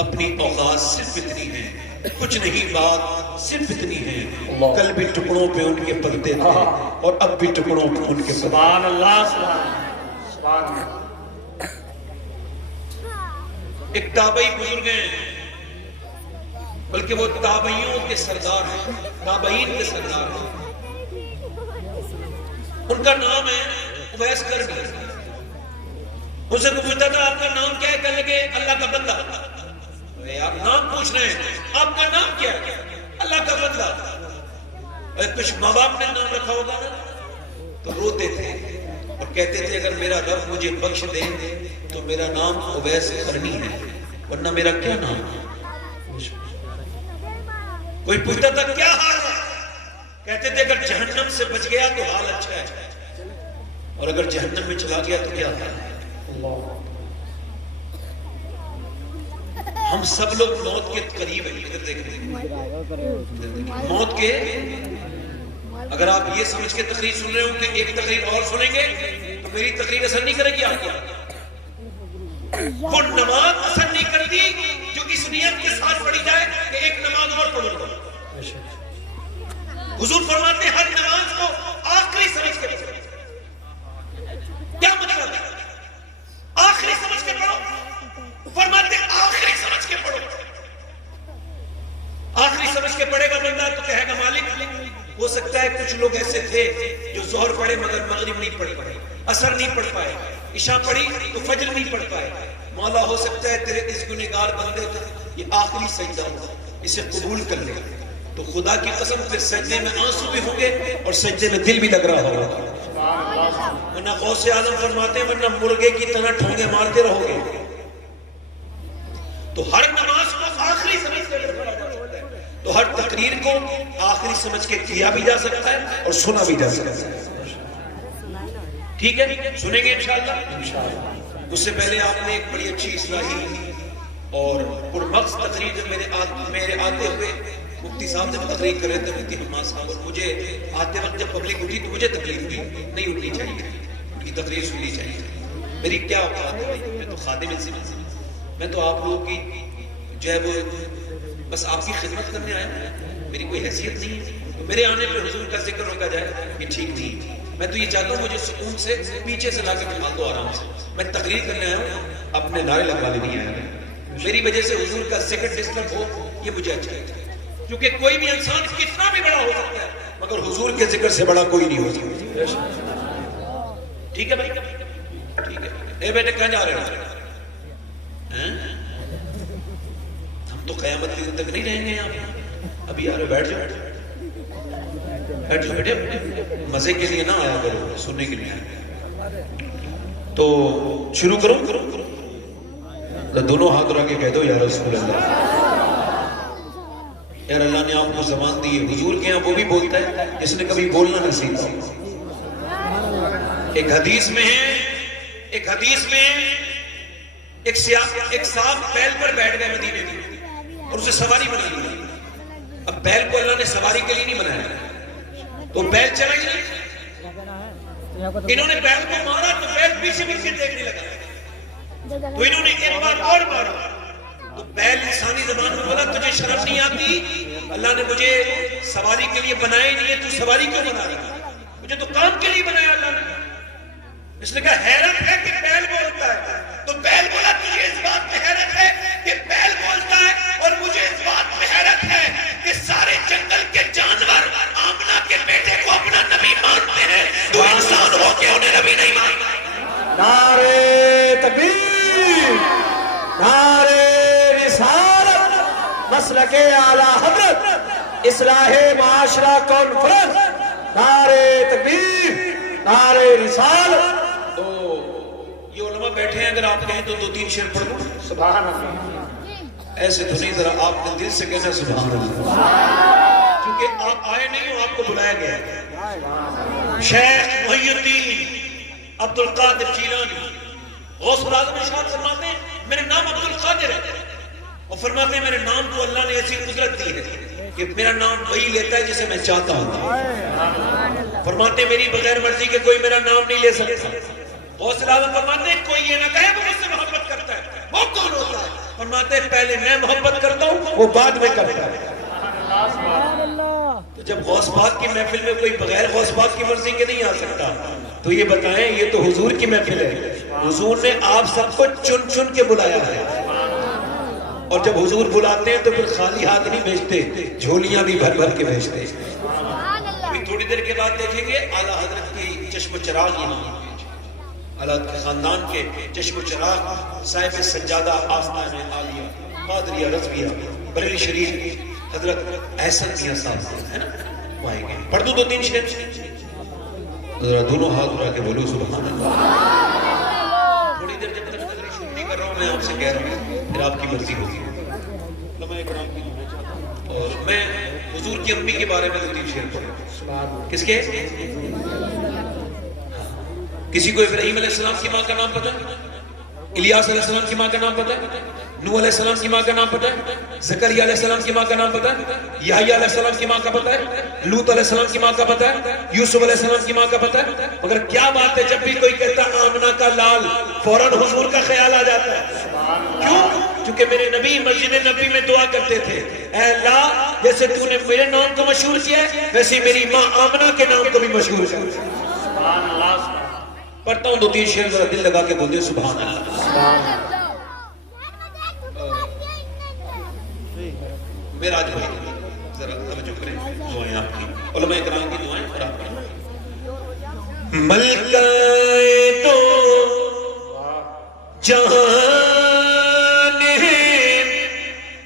اپنی اوقات صرف اتنی ہیں، کچھ نہیں بات صرف اتنی ہے، کل بھی ٹکڑوں پہ ان کے پلتے تھے اور اب بھی ٹکڑوں پہ ان کے سبحان اللہ سبحان اللہ۔ ایک تابعی بزرگ ہیں، بلکہ وہ تابعیوں کے سردار ہیں، تابعین کے سردار ہیں، ان کا نام ہے اویس کرنی۔ ان سے پوچھتا تھا آپ کا نام کیا ہے؟ کہنے لگے اللہ کا بندہ۔ آپ نام پوچھ رہے ہیں، آپ کا نام کیا ہے؟ اللہ کا بندہ۔ کچھ ماں باپ نے نام رکھا ہوگا نا تو روتے تھے اور کہتے تھے اگر میرا رب مجھے بخش دے تو میرا نام اویس کرنی ہے، ورنہ میرا کیا نام ہے؟ کوئی پوچھتا تھا کیا حال ہے؟ کہتے تھے اگر جہنم سے بچ گیا تو حال اچھا ہے، اور اگر جہنم میں چلا گیا تو کیا حال ہے؟ ہم سب لوگ موت کے قریب ہیں، ادھر دیکھیں، موت کے، اگر آپ یہ سمجھ کے تقریر سن رہے ہوں کہ ایک تقریر اور سنیں گے تو میری تقریر اثر نہیں کرے گی آپ کو۔ وہ نماز اثر نہیں کرتی جو اس نیت کے ساتھ پڑھی جائے کہ ایک نماز اور پڑھوں گا۔ حضور فرماتے ہیں ہر نماز کو آخری سمجھ کے پڑھو۔ کیا مطلب ہے؟ آخری سمجھ کے پڑھو، فرماتے ہیں آخری سمجھ کے پڑھو۔ آخری سمجھ کے پڑھے گا بندہ تو کہے گا مالک ہو سکتا ہے کچھ لوگ ایسے تھے جو ظہر پڑھے مگر مغرب نہیں پڑھ پائے، عصر نہیں پڑھ پائے، عشاء پڑھی تو فجر نہیں پڑھ پائے۔ مولا ہو سکتا ہے تیرے اس گنہگار بندے کا یہ آخری سجدہ ہو، اسے قبول کر لے تو خدا کی قسم پھر سجدے میں آنسو بھی ہوں گے اور سجدے میں دل بھی لگ رہا ہوگا، ورنہ غوث اعظم فرماتے ہیں ورنہ مرغے کی طرح ٹھونگے مارتے رہو گے۔ تو ہر نماز کو آخری سمجھ کے پڑھا جا سکتا ہے، تو ہر تقریر کو آخری سمجھ کے کیا بھی جا سکتا ہے اور سنا بھی جا سکتا ہے۔ ٹھیک ہے، سنیں گے انشاءاللہ۔ اس سے پہلے آپ نے ایک بڑی اچھی اصلاحی اور پرمغز تقریر جو میرے آتے ہوئے مفتی صاحب جب تقریر کر رہے تھے، مفتی حماد صاحب، اور مجھے آتے وقت جب پبلک اٹھی تو مجھے تکلیف ہوئی، نہیں اٹھنی چاہیے، ان کی تقریر سننی چاہیے۔ میری کیا اوقات ہے بھائی، میں تو خادم انسی میں تو آپ لوگوں کی جو ہے وہ بس آپ کی خدمت کرنے آیا ہوں، میری کوئی حیثیت نہیں ہے۔ تو میرے آنے پہ حضور کا ذکر روکا جائے یہ ٹھیک نہیں۔ میں تو یہ چاہتا ہوں مجھے سکون سے پیچھے سے لا کے بٹھا دو آرام سے، میں تقریر کرنے آیا ہوں، اپنے نعرے لگوانے نہیں آیا ہوں۔ میری وجہ سے حضور کا ذکر ڈسٹرب ہو یہ مجھے اچھا ہے، کیونکہ کوئی بھی انسان کتنا بھی بڑا ہو سکتا ہے مگر حضور کے ذکر سے بڑا کوئی نہیں ہو سکتا۔ ٹھیک ہے بھائی، ٹھیک ہے۔ اے بیٹے کہاں جا رہے ہیں؟ ہم تو قیامت کے دن تک نہیں رہیں گے یہاں، ابھی آ رہے، بیٹھ جاؤ بیٹھ جاؤ بیٹے، مزے کے لیے نہ آیا کرو، سننے کے لیے۔ تو شروع کرو، دونوں ہاتھ اٹھا کے کہہ دو یا رسول اللہ، یار اللہ نے آپ کو زبان دی ہے۔ حضور کے یہاں وہ بھی بولتا ہے جس نے کبھی بولنا نہیں سیکھا۔ ایک حدیث میں ایک صاحب بیل پر بیٹھ گئے مدینے میں اور اسے سواری بنا لی۔ اب بیل کو اللہ نے سواری کے لیے نہیں بنایا تو بیل چلا گیا، انہوں نے بیل کو مارا تو بیل پیچھے پیچھے دیکھنے لگا، تو انہوں نے ایک بار اور مارا تو بیل انسانی زبان میں بولا تجھے شرم نہیں آتی؟ اللہ نے مجھے سواری کے لیے بنایا ہی نہیں ہے، تو سواری کیوں بنا رہا؟ مجھے تو کام کے لیے بنایا اللہ نے۔ اس نے کہا حیرت ہے کہ بیل بولتا ہے، تو بیل بولا تجھے اس بات میں حیرت ہے کہ بیل بولتا ہے اور مجھے اس بات میں حیرت ہے کہ سارے جنگل کے جانور آمنہ کے بیٹے کو اپنا نبی مانتے ہیں، تو انسان ہو کے انہیں نبی نہیں مانتا۔ نعرہ تکبیر، نعرہ رسالت، مسلک اعلی حضرت، اصلاح معاشرہ کانفرنس، نعرہ تکبیر، نعرہ رسالت۔ تو یہ علماء بیٹھے ہیں، اگر آپ کہیں تو دو تین شعر پڑھ لوں۔ سبحان اللہ، ایسے تو نہیں، ذرا آپ نے دل سے کہنا سبحان اللہ، کیونکہ آپ آئے نہیں ہو، آپ کو بلایا گیا ہے۔ شیخ محی الدین عبد القادر جیلانی غوث العظم ارشاد فرماتے ہیں میرے نام عبد القادر ہے، اور فرماتے ہیں میرے نام کو اللہ نے ایسی قدرت دی ہے کہ میرا نام وہی لیتا ہے جسے میں چاہتا ہوں۔ فرماتے ہیں میری بغیر مرضی کے کوئی میرا نام نہیں لے سکتا۔ غوث العظم فرماتے ہیں کوئی یہ نہ کہے وہ مجھ سے محبت کرتا ہے، وہ کون ہوتا ہے؟ فرماتے ہیں پہلے میں محبت کرتا ہوں، وہ بعد میں کرتا ہے۔ تو جب غوث پاک کی محفل میں کوئی بغیر غوث پاک کی مرضی کے نہیں آ سکتا، تو یہ بتائیں یہ تو حضور کی محفل ہے، حضور نے آپ سب کو چن چن کے بلایا ہے، اور جب حضور بلاتے ہیں تو پھر خالی ہاتھ نہیں بھیجتے، جھولیاں بھی بھر بھر کے بھیجتے۔ ابھی تھوڑی دیر کے بعد دیکھیں گے اعلیٰ حضرت کی چشم و چراغ یہاں، اعلیٰ کے خاندان کے چشم و چراغ صاحب سجادہ آستان عالیہ قادریہ رضویہ بریلی شریف حضرت احسن میاں صاحب ہے نا، وہ آئیں گے۔ پڑھ دوں 2-3 شعر، ذرا دونوں ہاتھ اٹھا کے بولو سبحان اللہ۔ تھوڑی دیر جب تک نظری شروع نہیں کر رہا ہوں میں آپ سے کہہ رہا ہوں پھر آپ کی مرضی ہوگی۔ علماء کرام کی دعائیں، اور میں حضور کی امی کے بارے میں 2-3 شعر پڑھوں۔ کس کے؟ کسی کو ابراہیم علیہ السلام کی ماں کا نام پتہ ہے؟ الیاس علیہ السلام کی ماں کا نام پتہ ہے؟ نوح علیہ السلام کی ماں کا نام پتہ ہے؟ زکریا علیہ السلام کی ماں کا نام پتہ ہے؟ یحییٰ علیہ السلام کی ماں کا پتہ ہے؟ لوط علیہ السلام کی ماں کا پتہ ہے؟ یوسف علیہ السلام کی ماں کا پتہ ہے؟ مگر کیا بات ہے جب بھی کوئی کہتا آمنہ کا لال فوراً حضور کا خیال آ جاتا ہے۔ کیوں؟ کیونکہ میرے نبی مسجد نبی میں دعا کرتے تھے، اے اللہ جیسے تو نے میرے نام کو مشہور کیا ہے ویسے میری ماں آمنہ کے نام کو بھی مشہور کیا۔ پڑھتا ہوں 2-3 شعر، ذرا دل لگا کے بول دیں سبحان اللہ۔ میراج بھائی ذرا توجہ کریں، دعائیں آپ کی، علماء کرام کی دعائیں اور آپ کی۔ ملکہ تو جہان ہے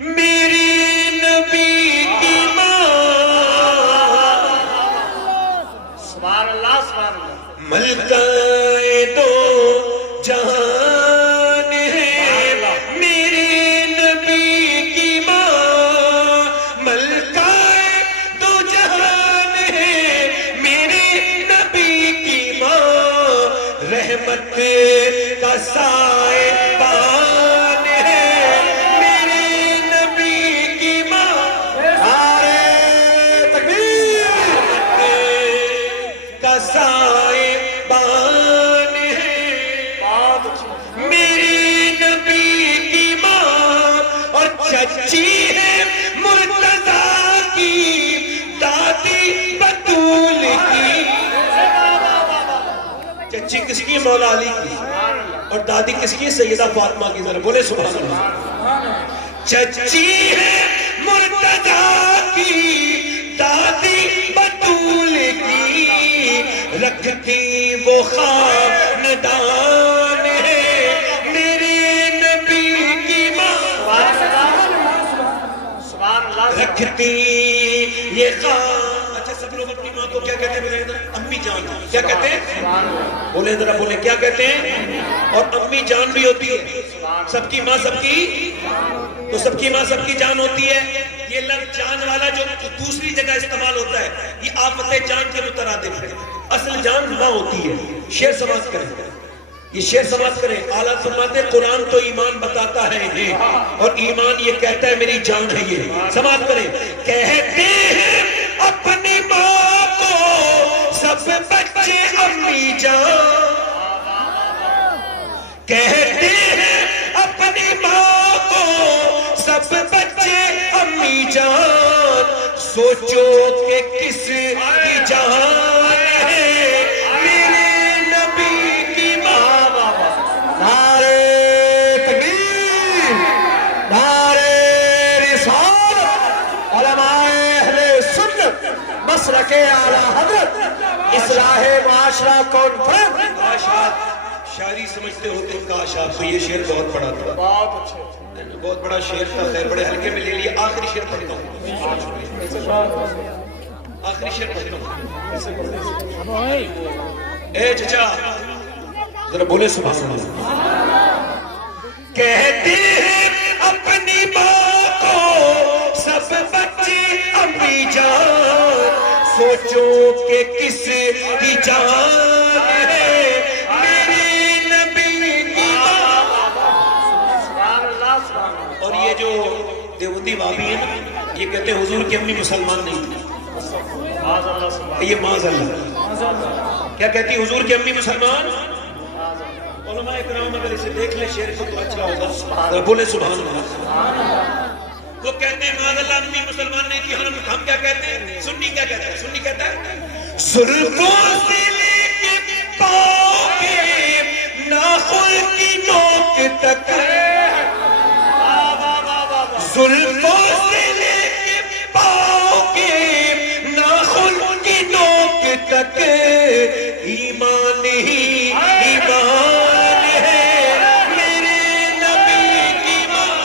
میری نبی کی ماں، سبحان اللہ سبحان اللہ۔ ملکہ تو جہان ہے میری نبی کی ماں، ملکہ تو جہان ہے میری نبی کی ماں، رحمت کا سائے بان ہے میری نبی کی ماں، نعرہ تکبیر، رحمت کا سائے بان ہے میری نبی کی ماں، اور چچی ہے مرتضیٰ کی دادی بطول کی۔ چچی کس کی؟ مولا علی کی، اور دادی کس کی؟ سیدہ فاطمہ کی۔ ذرا بولے سبحان اللہ۔ چچی ہے مرتضیٰ کی دادی بطول کی، رکھتی وہ خاندان ہے میرے نبی کی ماں، سبحان اللہ۔ رکھتی یہ خان۔ اچھا سب لوگ اپنی ماں کو کیا کہتے ہیں میرے ادھر؟ امی جان کیا کہتے ہیں؟ بولے ذرا بولے کیا کہتے ہیں؟ اور امی جان بھی ہوتی ہے، سب کی ماں سب کی، تو سب کی ماں سب کی جان ہوتی ہے۔ یہ لفظ جان والا جو دوسری جگہ استعمال ہوتا ہے یہ آفت جان کے مترادف ہے، اصل جان ماں ہوتی ہے۔ شعر سماعت کریں، یہ شعر سماعت کریں۔ اعلیٰ فرماتے ہیں قرآن تو ایمان بتاتا ہے یہ، اور ایمان یہ کہتا ہے میری جان ہے یہ۔ سماعت کریں۔ کہتے ہیں اپنی ماں کو سب بچے امی جان، کہتے ہیں اپنی ماں کو سب بچے امی جان، سوچو کہ کس کی جان ہے میرے نبی کی ماں۔ نعرہ تکبیر، نعرہ رسالت، علماء اہل سنت مسلک اعلیٰ حضرت اصلاح معاشرہ کانفرنس۔ کاش آپ شاعری سمجھتے ہوتے، کاش آپ کو یہ شعر بہت بڑا تھا، بہت اچھے، بہت بڑا شعر تھا، خیر بڑے ہلکے میں لے لیے۔ آخری شعر پڑھتا ہوں، آخری شعر پڑھتا ہوں۔ اے چچا ذرا بولے سبحان اللہ۔ کہتے ہیں اپنی ماں کو سب بچے امی جان، سوچو کہ کس کی جان ہے میرے نبی کی ماں۔ اور یہ جو دیوبندی وابی ہے نا، یہ کہتے ہیں حضور کی امی مسلمان نہیں تھی، یہ معاذ اللہ۔ کیا کہتی حضور کی امی مسلمان؟ علماء کرام اگر اسے دیکھ لیں شعر کو تو اچھا ہوگا. بولے سبحان اللہ. وہ کہتے ہیں معاذ اللہ نبی مسلمان نے کی ہم کیا کہتے ہیں؟ سنی کیا کہتا ہے؟ سنی کہتا ہے سرخوں سے لے کے پاؤں کے ناخن کی نوک تک, زلفوں سے لے کے پاؤں کے ناخن کی نوک تک ایمان ہی ایمان ہے میرے نبی کی مان.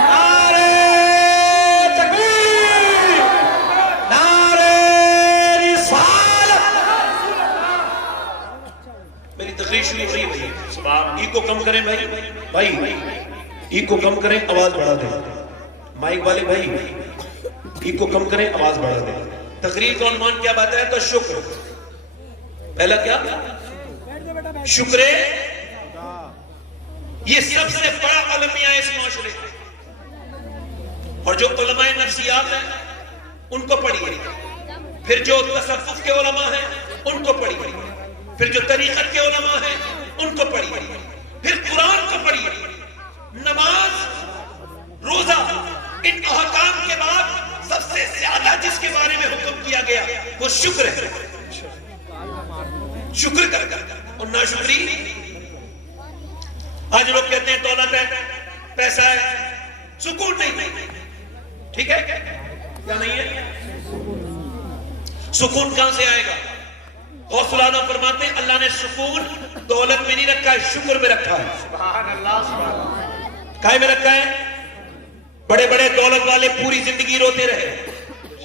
نعرہ تکبیر, نعرہ رسالت. میری تقریر شروع ہو رہی ہے. ای کو کم کریں بھائی, ای کو کم کریں, آواز بڑھا دیں. مائک والے بھائی ای کو کم کریں, آواز بڑھا دیں. تقریر کا عنوان کیا بات ہے؟ تو شکر. پہلا کیا؟ شکر. یہ سب سے بڑا علمیہ اس معاشرے کا. اور جو علماء نفسیات ہیں ان کو پڑھیے, پھر جو تصوف کے علماء ہیں ان کو پڑھیے, پھر جو طریقت کے علماء ہیں ان کو پڑھیے, پھر قرآن کو پڑھیے. نماز, روزہ, ان احکام کے بعد سب سے زیادہ جس کے بارے میں حکم کیا گیا وہ شکر ہے. شکر کر اور ناشکری. آج لوگ کہتے ہیں دولت ہے, پیسہ ہے, سکون نہیں. ٹھیک ہے کیا نہیں ہے؟ سکون کہاں سے آئے گا؟ غوث العظم فرماتے ہیں اللہ نے سکون دولت میں نہیں رکھا ہے, شکر میں رکھا ہے. سبحان اللہ. کائے میں رکھا ہے؟ بڑے بڑے دولت والے پوری زندگی روتے رہے,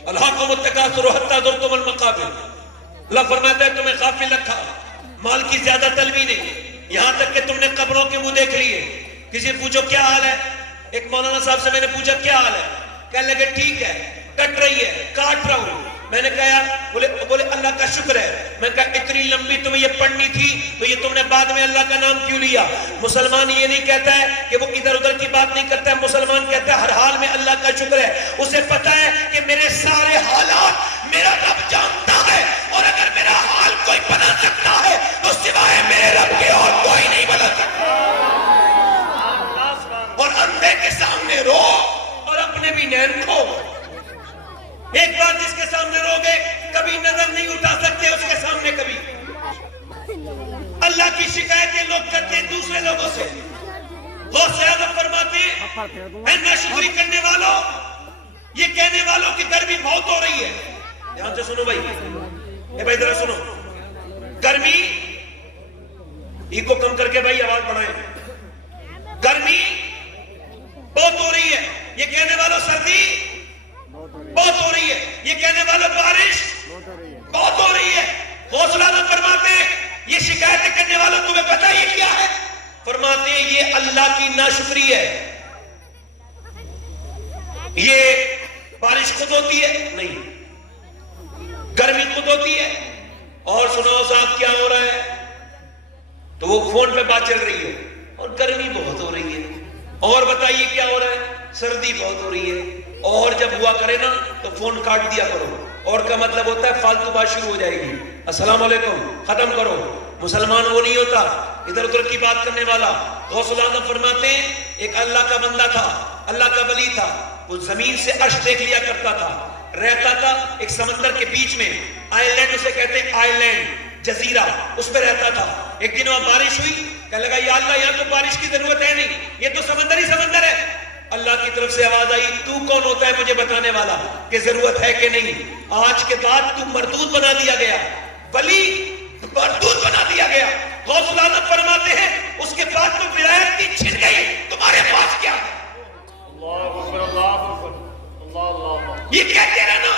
الہاکم التکاثر حتی زرتم المقابر. اللہ فرماتا ہے تمہیں غافل رکھا, مال کی زیادہ طلبی نہیں, یہاں تک کہ تم نے قبروں کے منہ دیکھ لیے. کسی نے پوچھو کیا حال ہے؟ ایک مولانا صاحب سے میں نے پوچھا کیا حال ہے, کہنے لگے ٹھیک ہے, کٹ رہی ہے, کاٹ رہا ہوں. میں نے کہا بولے اللہ کا شکر ہے. میں نے کہا اتنی لمبی تمہیں یہ پڑھنی تھی تو یہ تم نے بعد میں اللہ کا نام کیوں لیا؟ مسلمان یہ نہیں کہتا ہے کہ وہ ادھر ادھر کی بات نہیں کرتا ہے. مسلمان کہتا ہے ہر حال میں اللہ کا شکر ہے. اسے پتا ہے کہ میرے سارے حالات میرا رب جانتا ہے, اور اگر میرا حال کوئی بنا سکتا ہے تو سوائے میرے رب کے اور کوئی نہیں بنا سکتا. اور اندھے کے سامنے رو اور اپنے بھی نین کھو. ایک بار جس کے سامنے رو گے کبھی نظر نہیں اٹھا سکتے اس کے سامنے کبھی. اللہ کی شکایتیں لوگ کرتے ہیں دوسرے لوگوں سے. غوث اعظم فرماتے ہیں اے ناشکری کرنے والوں, یہ کہنے والوں کی گرمی بہت ہو رہی ہے. دھیان سے سنو بھائی, اے بھائی ذرا سنو. گرمی, ای کو کم کر کے بھائی آواز بڑھائیں. گرمی بہت ہو رہی ہے, یہ کہنے والوں سردی بہت ہو رہی ہے, یہ کہنے والوں بارش بہت ہو رہی ہے. غوث العظم فرماتے ہیں یہ شکایتیں کرنے والوں تمہیں پتہ یہ کیا ہے؟ فرماتے ہیں یہ اللہ کی ناشکری ہے. یہ بارش خود ہوتی ہے نہیں, گرمی خود ہوتی ہے. اور سنو صاحب کیا ہو رہا ہے, تو وہ فون پہ بات چل رہی ہے اور گرمی بہت ہو رہی ہے. اور بتائیے کیا ہو رہا ہے, سردی بہت ہو رہی ہے. اور جب ہوا کرے نا تو فون کاٹ دیا کرو. اور کا مطلب ہوتا ہے فالتو بات شروع ہو جائے گی, السلام علیکم, ختم کرو. مسلمان وہ نہیں ہوتا ادھر ادھر کی بات کرنے والا. غوث العظم فرماتے ہیں ایک اللہ کا بندہ تھا, اللہ کا ولی تھا. وہ زمین سے عرش دیکھ لیا کرتا تھا, رہتا تھا ایک سمندر کے بیچ میں, آئی لینڈ اسے کہتے ہیں, آئی لینڈ جزیرہ, اس پہ رہتا تھا. ایک دن وہاں بارش ہوئی, کہنے لگا یا اللہ یہاں تو بارش کی ضرورت ہے نہیں, یہ تو سمندر ہی سمندر ہے. اللہ کی طرف سے آواز آئی تو کون ہوتا ہے مجھے بتانے والا کہ ضرورت ہے کہ نہیں؟ آج کے بعد تو مردود بنا دیا گیا, ولی مردود بنا دیا گیا. غوث العظم فرماتے ہیں اس کے بعد تو ولایت کی چھن گئی, تمہارے پاس کیا ہے؟ اللہ اکبر, اللہ اکبر, اللہ. یہ کہتے رہنا.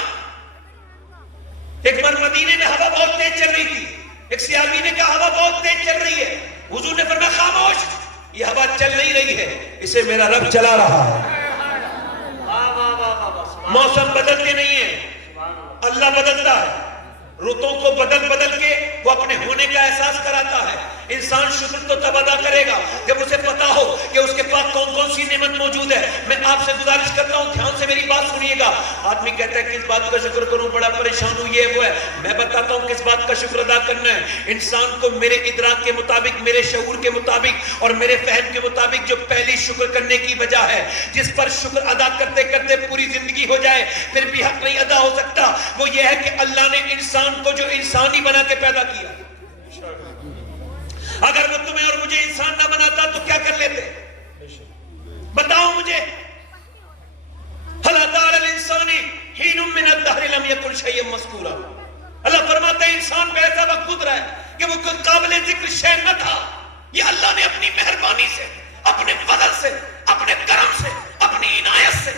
ایک بار مدینے میں ہوا بہت تیز چل رہی تھی, ایک سیاسی نے کہا ہوا بہت تیز چل رہی ہے. حضور نے فرمایا خاموش, یہ ہوا چل نہیں رہی ہے, اسے میرا رب چلا رہا ہے. موسم بدلتے نہیں ہیں, اللہ بدلتا ہے. رتوں کو بدل بدل کے وہ اپنے ہونے کا احساس کراتا ہے. انسان شکر تو تب ادا کرے گا جب اسے پتا ہو کہ اس کے پاس کون کون سی نعمت موجود ہے. میں آپ سے گزارش کرتا ہوں دھیان سے میری بات سنیے گا. آدمی کہتا ہے کس بات کا شکر کروں, بڑا پریشان ہوں, یہ وہ ہے. میں بتاتا ہوں کس بات کا شکر ادا کرنا ہے. انسان کو میرے ادراک کے مطابق, میرے شعور کے مطابق اور میرے فہم کے مطابق جو پہلی شکر کرنے کی وجہ ہے, جس پر شکر ادا کرتے کرتے پوری زندگی ہو جائے پھر بھی حق نہیں ادا ہو سکتا, وہ یہ ہے کہ اللہ نے انسان کو جو انسانی بنا کے پیدا کیا. اگر وہ تمہیں اور مجھے انسان نہ بناتا تو کیا کر لیتے؟ بتاؤ مجھے. اللہ تعالی الانسان حین من الدہر لم یکن شیئا مذکورا. اللہ فرماتا ہے انسان پہ ایسا وقت گزرا ہے کہ وہ کوئی قابل ذکر شے نہ تھا. یہ اللہ نے اپنی مہربانی سے, اپنے فضل سے, اپنے کرم سے, اپنی عنایت سے,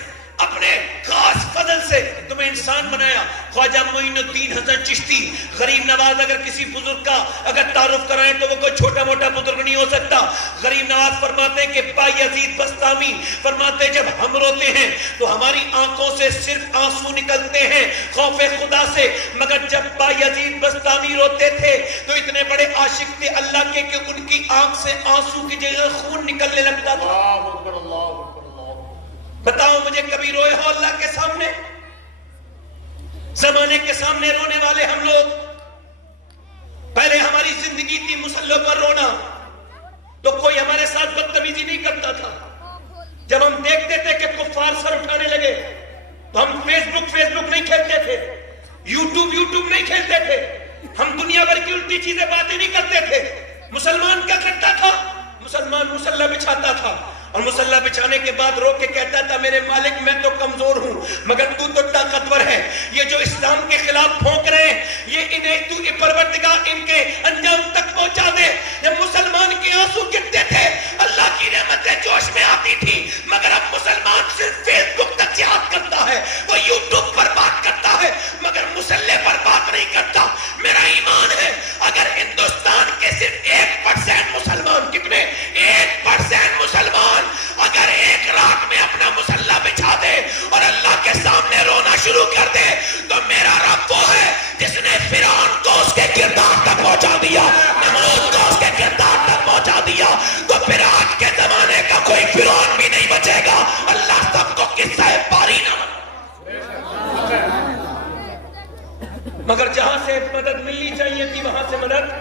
اپنے خاص فضل سے تمہیں انسان بنایا. خواجہ معین الدین حسن چشتی غریب نواز اگر کسی بزرگ کا اگر تعارف کرائیں تو وہ کوئی چھوٹا موٹا بزرگ نہیں ہو سکتا. غریب نواز فرماتے ہیں کہ بایزید بستامی فرماتے ہیں جب ہم روتے ہیں تو ہماری آنکھوں سے صرف آنسو نکلتے ہیں خوف خدا سے, مگر جب بایزید بستامی روتے تھے تو اتنے بڑے عاشق تھے اللہ کے کہ ان کی آنکھ سے آنسو کی جگہ خون نکلنے لگتا تھا. بتاؤ مجھے کبھی روئے ہو اللہ کے سامنے؟ زمانے کے سامنے رونے والے ہم لوگ. پہلے ہماری زندگی تھی مسلح پر رونا, تو کوئی ہمارے ساتھ بدتمیزی نہیں کرتا تھا. جب ہم دیکھتے تھے کہ کفار سر اٹھانے لگے تو ہم فیس بک نہیں کھیلتے تھے, یوٹیوب نہیں کھیلتے تھے, ہم دنیا بھر کی الٹی چیزیں باتیں نہیں کرتے تھے. مسلمان کیا کرتا تھا؟ مسلمان مسلح بچھاتا تھا اور مسلح بچھانے کے بعد رو کے کہتا تھا میرے مالک میں تو کمزور ہوں مگر تو طاقتور ہے. یہ جو اسلام کے خلاف بھونک رہے ہیں یہ انہیں تو پروردگار ان کے انجام تک پہنچا دے. جب مسلمان کے آنسو گرتے تھے اللہ کی رحمتیں جوش میں آتی تھی, مگر اب مسلمان صرف فیس بک تک جہاد کرتا ہے, وہ یوٹیوب پر بات کرتا ہے مگر مسلح پر بات نہیں کرتا. میرا ایمان ہے اگر ہندوستان کے صرف 1% مسلمان, کتنے 1% مسلمان اگر ایک رات میں اپنا مسلح بچھا دے اور اللہ کے سامنے رونا شروع کر دے تو میرا رب وہ ہے جس نے فرعون کو اس کے کردار تک پہنچا دیا, نمرود کو اس کے کردار تک پہنچا دیا, تو پھر آج کے زمانے کا کوئی فرعون بھی نہیں بچے گا. اللہ سب کو قصہ پاری نہ مگر جہاں سے مدد ملنی چاہیے تھی وہاں سے مدد.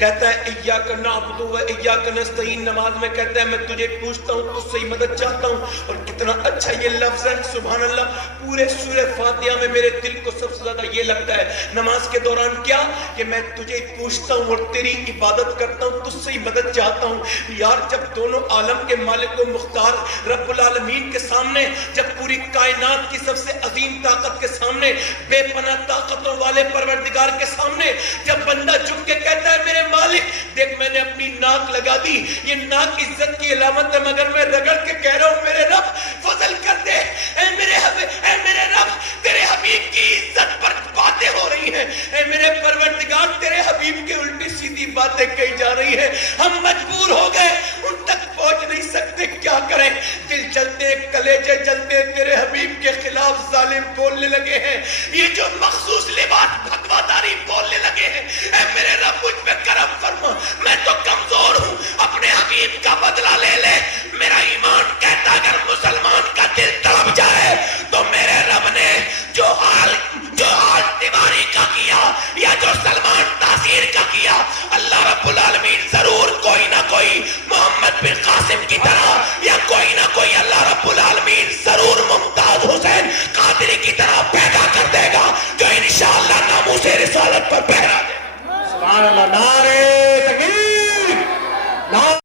کہتا ہے ایاک نعبد و ایاک نستعین, نماز میں کہتا ہے میں تجھے پوچھتا ہوں تجھ سے ہی مدد چاہتا ہوں. اور کتنا اچھا یہ لفظ ہے سبحان اللہ. پورے سورہ فاتحہ میں میرے دل کو سب سے زیادہ یہ لگتا ہے نماز کے دوران کیا کہ میں تجھے پوچھتا ہوں اور تیری عبادت کرتا ہوں, تجھ سے ہی مدد چاہتا ہوں. یار جب دونوں عالم کے مالک و مختار رب العالمین کے سامنے, جب پوری کائنات کی سب سے عظیم طاقت کے سامنے, بے پناہ طاقتوں والے پروردگار کے سامنے جب بندہ جھک کے کہتا ہے میرے مالک دیکھ میں نے اپنی ناک لگا دی, یہ ناک عزت کی علامت ہے مگر میں رگڑ کے کہہ رہا ہوں میرے رب فضل کر دے, اے میرے رب تیرے حبیب کی عزت پر باتیں ہو رہی ہیں, اے میرے پروردگار تیرے حبیب کے الٹی سیدھی باتیں کہی جا رہی ہیں, ہم مجبور ہو گئے ان تک پہنچ نہیں سکتے, کیا کریں؟ دل جلتے کلیجے جلتے تیرے حبیب کے خلاف ظالم بولنے لگے ہیں, یہ جو مخصوص لباس بھگواداری بولنے لگے ہیں. اے میرے رب مجھ پہ کرم فرما, میں تو کمزور ہوں, اپنے حبیب کا بدلہ لے لے.